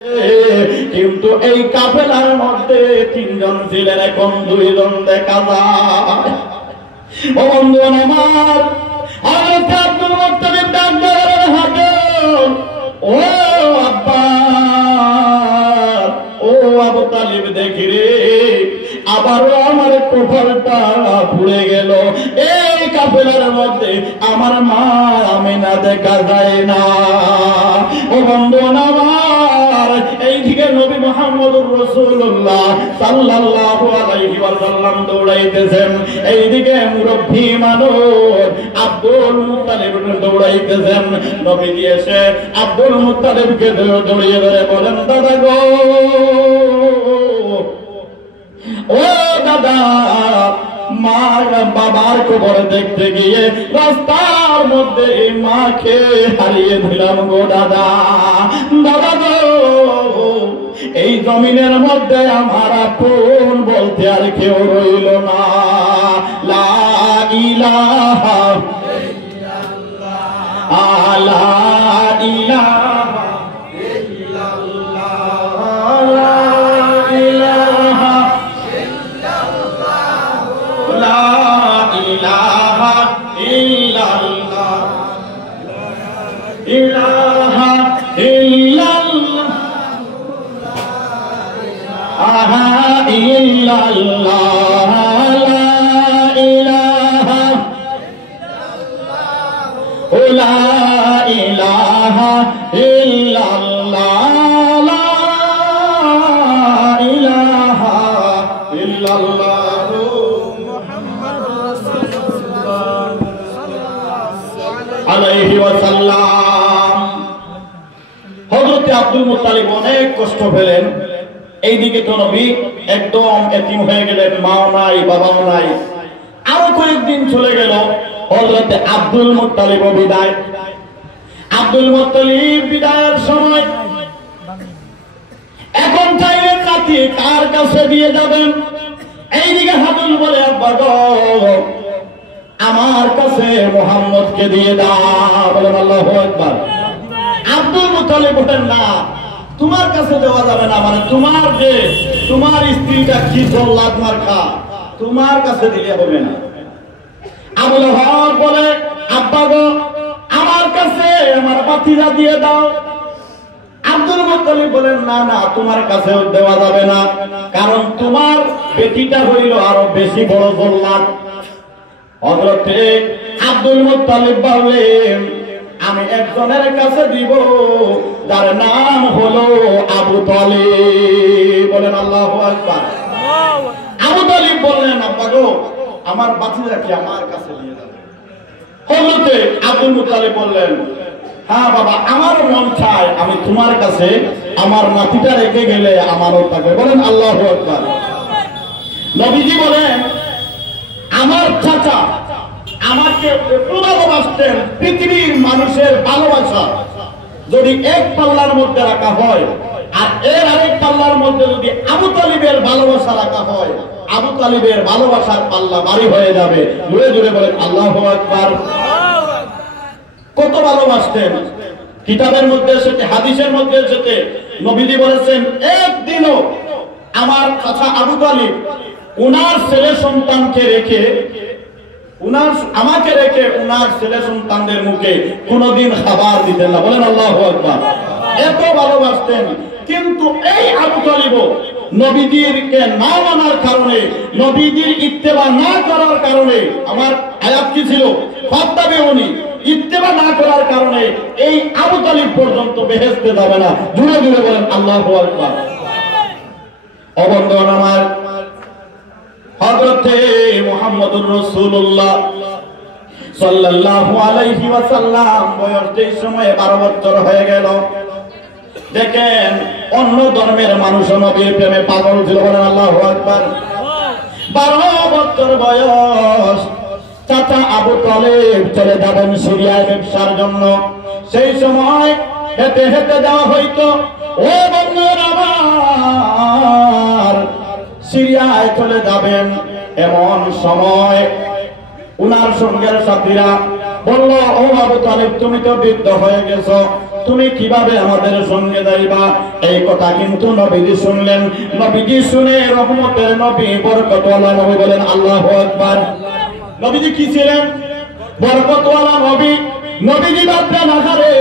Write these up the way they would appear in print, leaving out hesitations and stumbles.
কিন্তু এই কাফেলার মধ্যে 3 জন ছিলেন, এখন 2 জন দেখা যায়। ও বন্ধুগণ আমার, হযরত আব্দুল মুত্তালিব ডাক ধরে হাঁটে, ও আব্বা, ও আবু তালিব, দেখি রে আবারও আমার কপালটা পুড়ে গেল। এই কাফেলার মধ্যে আমার মা আমিনা দেখা যায় না। ও বন্ধুগণ আমার, এইদিকে নবী মুহাম্মদুর রাসূলুল্লাহ সাল্লাল্লাহু আলাইহি ওয়াসাল্লাম দৌড়াইতেছেন, এইদিকে মুরব্বী মানুষ আব্দুল মুত্তালিব দৌড়াইতেছেন। নবীজি এসে আব্দুল মুত্তালিবকে জড়িয়ে ধরে বলেন, দাদা গো, ও দাদা, মা বাবার কবর দেখতে গিয়ে রাস্তার মধ্যে মাকে হারিয়ে দিলাম গো দাদা। দাদা গো, এই জমিনের মধ্যে আমার আপন বলতে আর কেউ রইল না। লা ইলাহা ইল্লাল্লাহ, লা ইলাহা ইল্লাল্লাহ, লা ইলাহা ইল্লাল্লাহ, লা ইলাহা ইল্লাল্লাহ, ইলাহা ইল্লাল্লাহ, আহা ইল্লাল্লাহ, লা ইলাহা ইল্লাল্লাহ, লা ইলাহা ইল্লাল্লাহ, লা ইলাহা ইল্লাল্লাহ, মুহাম্মাদুর রাসূলুল্লাহ সাল্লাল্লাহু আলাইহি ওয়াসাল্লাম। হযরত আব্দুল মুত্তালিব অনেক কষ্ট পেলেন। এইদিকে তো নবী একদম এতিম হয়ে গেলেন, মাও নাই, বাবাও নাই। আরো কয়েকদিন চলে গেল, হযরত আব্দুল মুত্তালিব বিদায়। আব্দুল মুত্তালিব বিদায়ের সময় এখন চাইলেন নাতি কার কাছে দিয়ে যাবেন। এইদিকে হাবিল বলে, আব্বা গো, আমার কাছে মুহাম্মদকে দিয়ে দাও। বলেন আল্লাহু আকবার। আব্দুল মুত্তালিব বলেন, না, তোমার কাছে দেওয়া যাবে না, মানে তোমার স্ত্রীটা কি জল্লাদ মার্কা, তোমার কাছে দিলে হবে না। আবু লাহাব বলে, আব্বা গো, আমার কাছে আমার ভাতিজা দিয়ে দাও। আব্দুল মুত্তালিব বলেন, না না, তোমার কাছে দেওয়া যাবে না, কারণ তোমার বেটিটা হইল আরো বেশি বড় জল্লাদ। হযরত আব্দুল মুত্তালিব বলেন, আমি একজনের কাছে দিব, যার নাম হলো আবু তালিব। বলেন আল্লাহু আকবার। আবু তালিব বললেন, আব্বা গো, আমার ভাতিজাকে আমার কাছে নিয়ে যাবে। হযরত আব্দুল মুত্তালিব বললেন, হ্যাঁ বাবা, আমার মন চায় আমি তোমার কাছে আমার নাতিটা রেখে গেলে আমারও থাকবে। বলেন আল্লাহু আকবার। নবীজি বলেন, আমার চাচা আমাকে এত ভালোবাসতেন, পৃথিবীর মানুষের ভালোবাসা যদি এক পাল্লার মধ্যে রাখা হয় আর এর আরেক পাল্লার মধ্যে যদি আবু তালিবের ভালোবাসা রাখা হয়, আবু তালিবের ভালোবাসার পাল্লা ভারী হয়ে যাবে। জোরে জোরে বলেন আল্লাহু আকবার। কত ভালোবাসতেন। কিতাবের মধ্যে এসেছে, হাদিসের মধ্যে এসেছে, নবীজি বলেছেন, একদিনও আমার চাচা আবু তালিব উনার ছেলে সন্তানকে রেখে, আমাকে রেখে উনার ছেলে সন্তানদের মুখে কোনদিন খাবার দিতেন না। বলেন আল্লাহু আকবার। এত ভালোবাসতেন। কিন্তু এই আবু তালিব নবীজিকে না মানার কারণে, নবীজির ইত্তেবা না করার কারণে, আমার আয়াত কি ছিল, ফাত্তাবিউনি, ইত্তেবা না করার কারণে এই আবু তালিব পর্যন্ত বেহেশতে যাবে না। জুড়ে জুড়ে বলেন আল্লাহু আকবার। অবন্ধন আমার, হযরতে মুহাম্মদুর রাসূলুল্লাহ সাল্লাল্লাহু আলাইহি ওয়াসাল্লাম বয়স এই সময় 12 বছর হয়ে গেল। দেখেন, অন্য ধর্মের মানুষ নবীর প্রেমে পাগল ছিল। বলেন আল্লাহু আকবার। 12 বছর বয়স, চাচা আবু তালিব চলে যাবেন সিরিয়ায় ব্যবসার জন্য। সেই সময় হেঁটে হেঁটে যাওয়া হইতো। ও বন্ধুরা আমার, সিরিয়ায় চলে যাবেন, এমন সময় উনার সঙ্গের সাথীরা বলল, ও আবু তালিব, তুমি তো বৃদ্ধ হয়ে গেছো, তুমি কিভাবে আমাদের সঙ্গে যাইবা? এই কথা কিন্তু নবীজি শুনলেন। নবীজি শুনে রহমতের নবী, বরকতওয়ালা নবী বলেন আল্লাহু আকবার। নবীজি কি ছিলেন? বরকতওয়ালা নবী। নবীজি ভাবলেন আহারে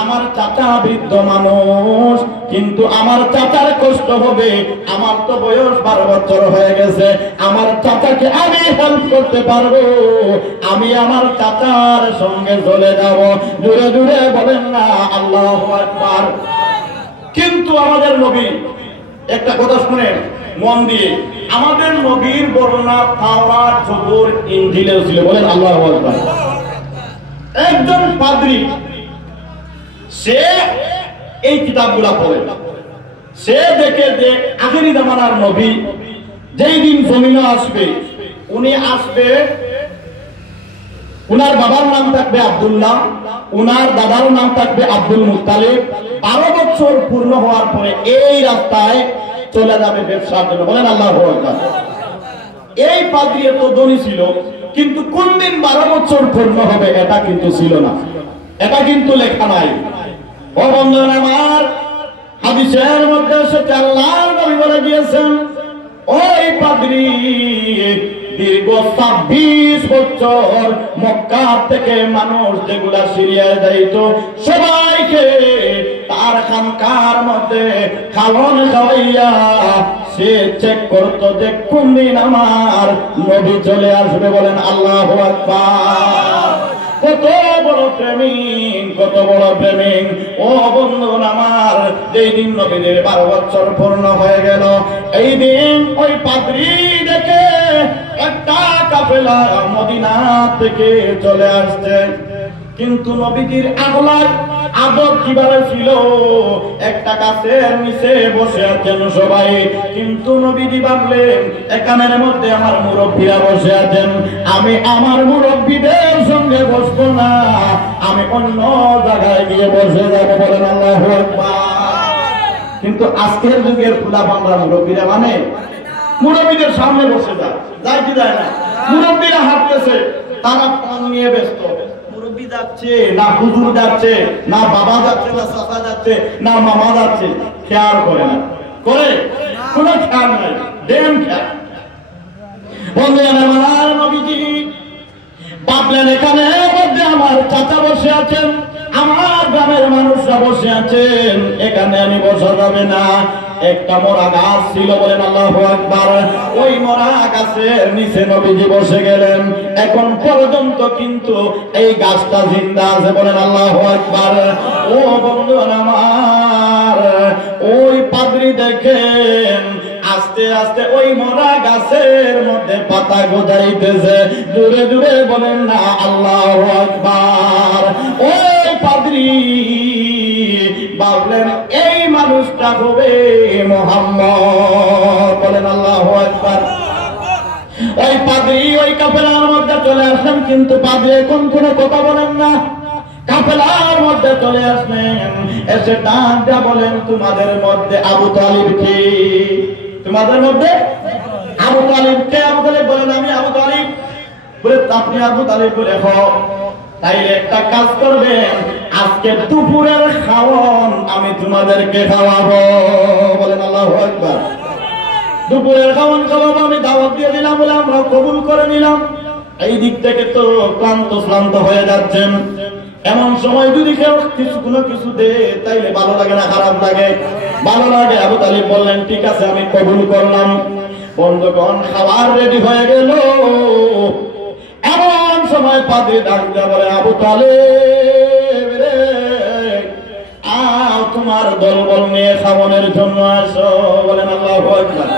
আমার চাচা বৃদ্ধ মানুষ, কিন্তু আমার চাচার কষ্ট হবে, আমার তো বয়স 12 বছর হয়ে গেছে, আমার চাচাকে আমি হেল্প করতে পারবো, আমি আমার চাচার সঙ্গে চলে যাব। দূরে দূরে বলেন না আল্লাহু আকবার। কিন্তু আমাদের নবী, একটা কথা শুনেন মন দিয়ে, আমাদের নবীর বর্ণনা তাওরাত, জবুর, ইনজিলেও ছিল। বলেন আল্লাহু আকবার। একজন পাদ্রী, সে এই কিতাবগুলা পড়ে, সে দেখে যে আখেরি জামানার নবী যেই দিন জমিনে আসবে, উনি আসবে, উনার বাবার নাম থাকবে আব্দুল্লাহ, উনার দাদার নাম থাকবে আব্দুল মুত্তালিব। 12 বছর পূর্ণ হওয়ার পরে এই রাস্তায় চলে যাবে ব্যবসার জন্য। বলেন আল্লাহু আকবার। এই পাদ্রী তো ধনী ছিল, কিন্তু কোন দিন 12 বছর পূর্ণ হবে এটা কিন্তু ছিল না, এটা কিন্তু লেখা নাই। ও বন্ধুরা আমার, হাদিসের মধ্যে এসেছে আল্লাহর নবী বলে গিয়েছেন, ওই পাদ্রী দীর্ঘ 26 বছর মক্কা থেকে মানুষ যেগুলা সিরিয়ায় যাইত, সবাইকে তার খানকার মধ্যে খাওয়ান খাওয়াইয়া সে চেক করতো যে কোন দিন আমার নবী চলে আসবে। বলেন আল্লাহু আকবার। কত বড় প্রেমিক, কত বড় প্রেমিক। ও বন্ধু আমার, যেই দিন নবীদের 12 বছর পূর্ণ হয়ে গেল, এই দিন ওই পাদ্রী দেখে একটা কাফেলা মদিনা থেকে চলে আসছে। কিন্তু নবীজির আখলাক আদব কিভাবে ছিল? একটা গাছের নিচে বসে আছেন সবাই, কিন্তু নবীজি ভাবলেন এখানের মধ্যে আমার মুরব্বীরা বসে আছেন, আমি আমার মুরব্বীদের সঙ্গে বসবো না, আমি অন্য জায়গায় গিয়ে বসে যাবো। বলেন আল্লাহু আকবার। কিন্তু আজকের যুগের ফুলাপানরা মুরব্বীরা মানে মুরব্বীদের সামনে বসে যায়, যায় কি যায় না? মুরব্বীরা হাঁটতেছে, তারা ফোন নিয়ে ব্যস্ত। মুরব্বী যাচ্ছে না, হুজুর যাচ্ছে না, বাবা যাচ্ছে না, চাচা যাচ্ছে না, মামা যাচ্ছে, খেয়াল করে না, করে কোনো খেয়াল নাই, দেন খেয়াল। বন্ধুরা আমার, নবীজি ভাবলেন এখানে মধ্যে আমার চাচা বসে আছেন, আমার গ্রামের মানুষরা বসে আছেন, এখানে আমি বসা যাবে না। একটা মরা গাছ ছিল। বলেন আল্লাহু আকবার। ওই মরা গাছের নিচে নবীজি বসে গেলেন। এখন পর্যন্ত কিন্তু এই গাছটা জিন্দা আছে। বলেন আল্লাহু আকবার। ও বন্ধু আমার, ওই পাদ্রী দেখেন আস্তে আস্তে ওই মরা গাছের মধ্যে পাতা গজাইতেছে। দূরে দূরে বলেন না আল্লাহু আকবার। ওই পাদ্রী ভাবলেন এই মানুষটা হবে মুহাম্মদ। বলেন আল্লাহু আকবার। ওই পাদ্রী ওই কাফেলার মধ্যে চলে আসেন, কিন্তু পাদ্রী এখন কোনো কথা বলেন না। কাফেলার মধ্যে চলে আসলেন, এসে ডাক দিয়া বলেন তোমাদের মধ্যে আবু তালিব কে? তোমাদের মধ্যে আবু তালিব কে? আবু তালিব বলেন আমি আবু তালিব। বলে আপনি আবু তালিব? বলে হ। তাইলে একটা কাজ করবেন, আজকে দুপুরের খাওয়ান আমি তোমাদেরকে খাওয়াবো। বলেন আল্লাহু আকবার। দুপুরের খাওয়ান খাওয়াবো, আমি দাওয়াত দিয়ে দিলাম, বলে আমরা কবুল করে নিলাম। এই দিক থেকে তো ক্লান্ত হয়ে যাচ্ছেন, এমন সময় যদি কেউ কোনো কিছু দে তাইলে ভালো লাগে না খারাপ লাগে? ভালো লাগে। আবু তালিব বললেন ঠিক আছে আমি কবুল করলাম। বন্ধুগণ খাবার রেডি হয়ে গেল, এমন সময় পাদ্রী ডাক দিয়া বলে আবু তালিব রে, তোমার দলবল নিয়ে খাওয়ানোর জন্য আসো। বলেন আল্লাহু আকবার।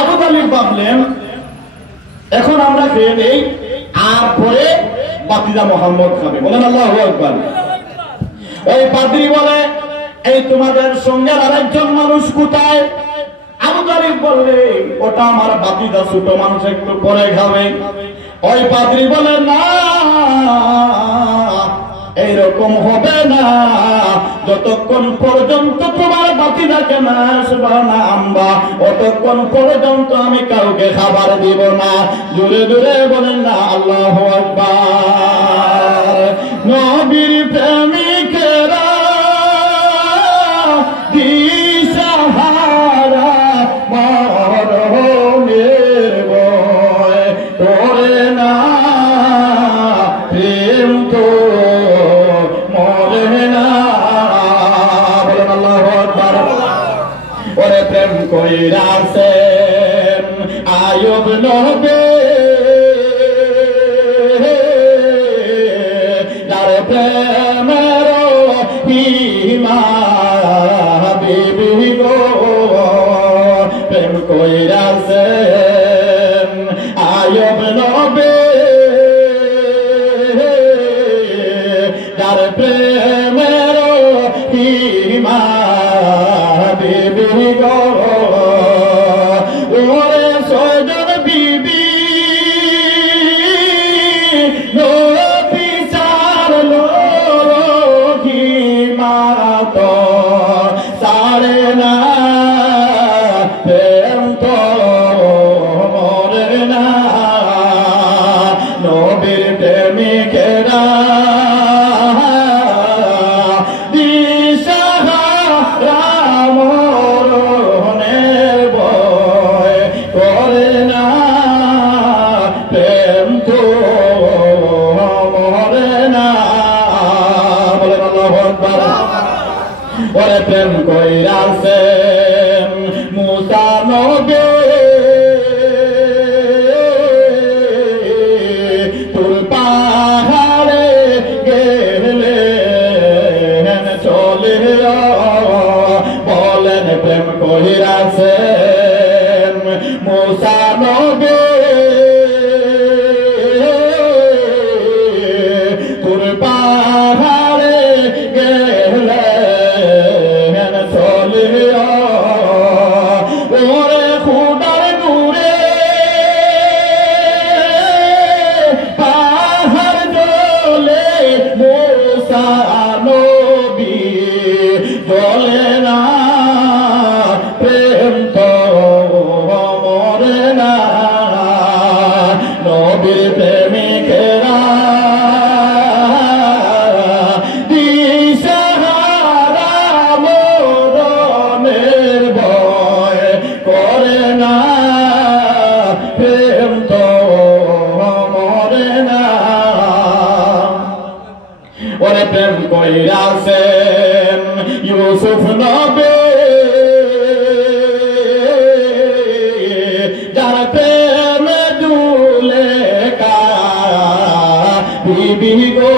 আবু তালিব ভাবলেন এখন আমরা খেয়ে নেই, আর পরে বাতিজা মোহাম্মদ খাবে। বলেন আল্লাহু আকবার। ওই পাদ্রী বলে এই তোমাদের সঙ্গে আরেকজন মানুষ কোথায়? আবু তালিব বললে ওটা আমার বাতিজা, ছোট মানুষ, একটু পরে খাবে। ওই পাদ্রী বলে না, এইরকম হবে না, যতক্ষণ পর্যন্ত তোমার বাতিদাকে না আসবা না আনবা, অতক্ষণ পর্যন্ত আমি কাউকে খাবার দিব না। দূরে দূরে বলেন না আল্লাহু আকবার। নবীর প্রেমিকেরা প্রেম কইরাছেন আয়ুব নবী যার প্রেমের হিমা বিবি গো প্রেম কইরাছেন আয়ুব নবী যার প্রেমের হিমা বিবি গো ওরে সজন বিবি নবী চার হিমা তো সারে না প্রেম তো মরে না নবীর প্রেমিকেরা ওরে প্রেম কইরাছেন মুসা নবী তুল পাহাড়ে গেলেন চলে বলেন প্রেম কইরাছেন মুসা নবী তুল পাহাড়ে গেলেন ওরে খুদার নূরে পাহাড় জ্বলে মুসা নবী জ্বলে না প্রেম তো মরে না নবীর প্রেমিকেরা ওরে প্রেম কইরাছেন ইউসুফ নবী যার প্রেমে দুলে কা বিবি গো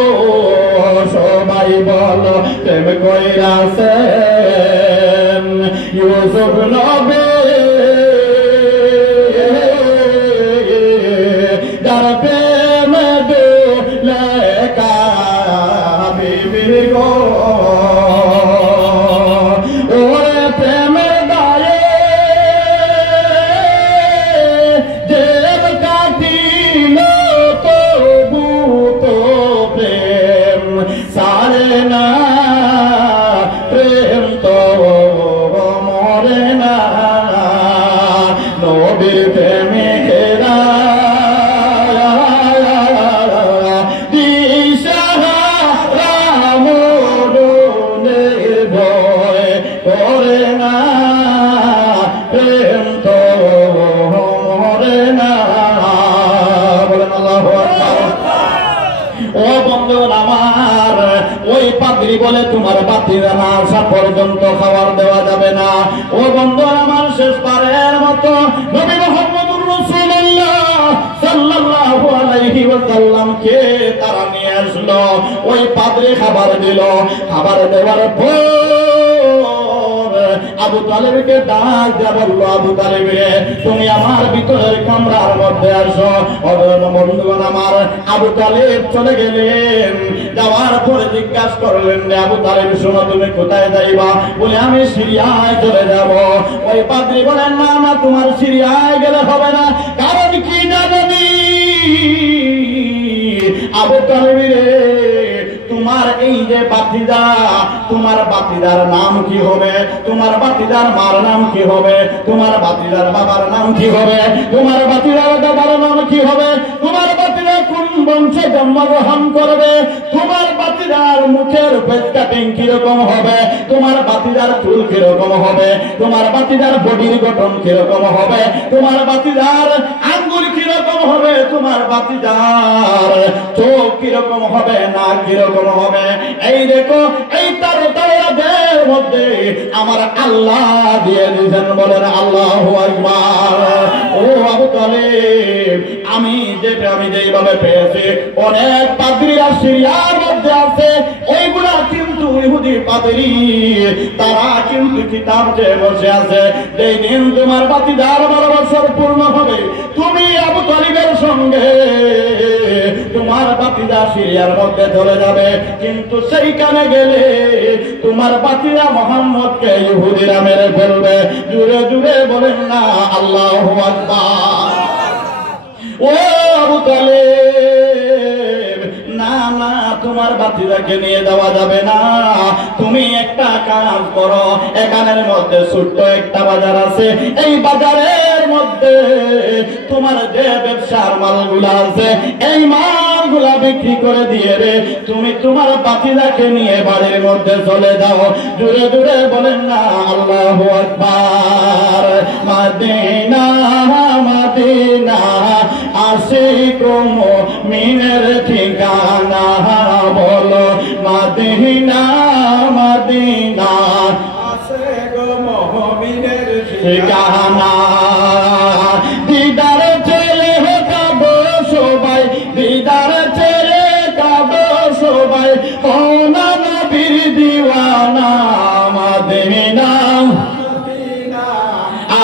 সবাই বলো প্রেম কইরাছেন ইউসুফ নবী যার প্রেমে দুলে কা বিবি গো ওরে প্রেমের দায়ে দেব কাটিল তবু তো প্রেম সারে না প্রেম তো মরে না নবীর প্রেমিকেরা করে না প্রেম তো মরে না বলেন আল্লাহু আকবার। ও বন্ধু আমার ওই পাদ্রী বলে তোমার বাতিরা না আসা পর্যন্ত খাবার দেওয়া যাবে না। ও বন্ধু আমার শেষবারের মতো নবী মুহাম্মদুর রাসূলুল্লাহ সাল্লাল্লাহু আলাইহি ওয়াসাল্লামকে তারা নিয়ে আসলো। ওই পাদ্রী খাবার দিল। খাবার দেওয়ার পর আবু তালেবকে ডাক দেয়া বললো, আবু তালেব তুমি আমার ভিতরের কামরার মধ্যে আসো। বন্ধুগণ আমার আবু তালেব চলে গেলেন। যাওয়ার পরে জিজ্ঞাসা করলেন যে আবু তালেব শোনো তুমি কোথায় যাইবা? বলে আমি সিরিয়ায় চলে যাব। ওই পাদ্রী বলেন না না তোমার সিরিয়ায় গেলে হবে না, কারণ কি জানি আবু তালেব রে তোমার এই যে বাতিদা, তোমার বাতিদার নাম কি হবে? তোমার বাতিদার মার নাম কি হবে? তোমার বাতিদার বাবার নাম কি হবে? তোমার বাতিদার দাদার নাম কি হবে? তোমার বাতিদা কোন বংশে জন্মগ্রহণ করবে? তোমার বাতিদা বাতিজার মুখের ফেস কাটিং কিরকম হবে, তোমার বাতিজার চুল কিরকম হবে, তোমার বাতিজার বডির গঠন কিরকম হবে, তোমার বাতিজার আঙ্গুল কিরকম হবে, তোমার বাতিজার চোখ কিরকম হবে, নাক কিরকম হবে। এই দেখো এই তারকাদের মধ্যে আমার আল্লাহ দিয়ে দিয়েছেন। বলেন আল্লাহু আকবার। ও আবু তালিব, আমি যেইভাবে পেয়েছি, অনেক পাদ্রীরা সিরিয়ার মধ্যে আছে, ওইগুলা কিন্তু ইহুদি পাদ্রী, তারা কিন্তু কিতাব চেয়ে বসে আছে। যেই দিন তোমার বাতিদার 12 বছর পূর্ণ হবে, তুমি আবু তালিবের সঙ্গে তোমার বাতিদা সিরিয়ার মধ্যে চলে যাবে, কিন্তু সেইখানে গেলে তোমার বাতিদা মুহাম্মদকে ইহুদিরা মেরে ফেলবে। জুড়ে জুড়ে বলেন না আল্লাহু আকবার। ও আবু তালিব, না না, তোমার বাতিদাকে নিয়ে যাওয়া যাবে না। তুমি একটা কাজ করো, এখানের মধ্যে ছোট্ট একটা বাজার আছে, এই বাজারের মধ্যে তোমার যে ব্যবসার মালগুলা আছে, এই মালগুলা বিক্রি করে দিয়ে রে তুমি তোমার বাতিদাকে নিয়ে বাড়ির মধ্যে চলে যাও। জুড়ে জুড়ে বলেন না আল্লাহু আকবার। মদিনা মদিনা আশিক মুমিনের ঠিকানা, বলো মদিনা মদিনা আশিক মুমিনের ঠিকানা। দিদার ছেলে কাঁদো সবাই, দিদার ছেলে কাঁদো সবাই, ও না নবীর দিওয়ানা। মদিনা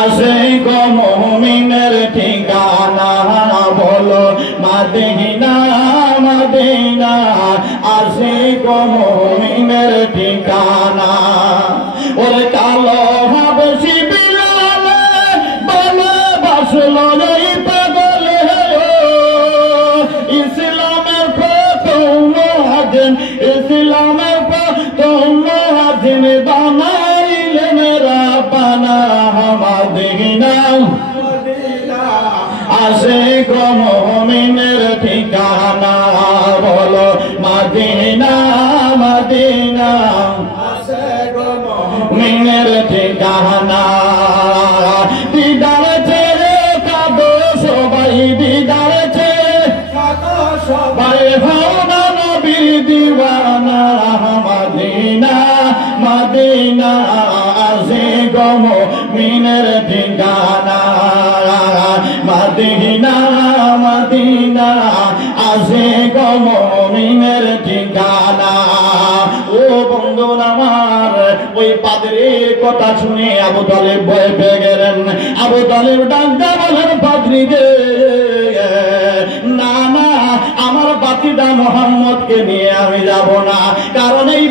আশিক মুমিনের ঠিকানা, বলো মদিনা মদিনা আশিক মুমিনের ঠিকানা। ওরে কালো হাবশি বিলাল ভালোবাসলো এই পাগলে, ইসলামের প্রথম মুয়াজ্জিন, ইসলামের প্রথম মুয়াজ্জিন বানাইলেন রাব্বানা। মদিনা আশিক মুমিনের ঠিকানা, বলো মদিনা মদিনা আশিক মুমিনের ঠিকানা। দিদার ছেড়ে কাঁদো সবাই, দিদার ছেড়ে কাঁদো সবাই, হও না নবীর দিওয়ানা। মদিনা মদিনা আশিক মুমিনের ঠিকানা। মদিনা মদিনা আশিক মুমিনের ঠিকানা। ও বন্ধুরা আমার, ওই পাদ্রীর কথা শুনে আবু তালিব ভয় পেয়ে গেলেন। আবু তালিব ডাকতে বলেন, পাদ্রী গে, না না, আমার বাতিদা মুহাম্মদকে নিয়ে আমি যাব না, কারণ এই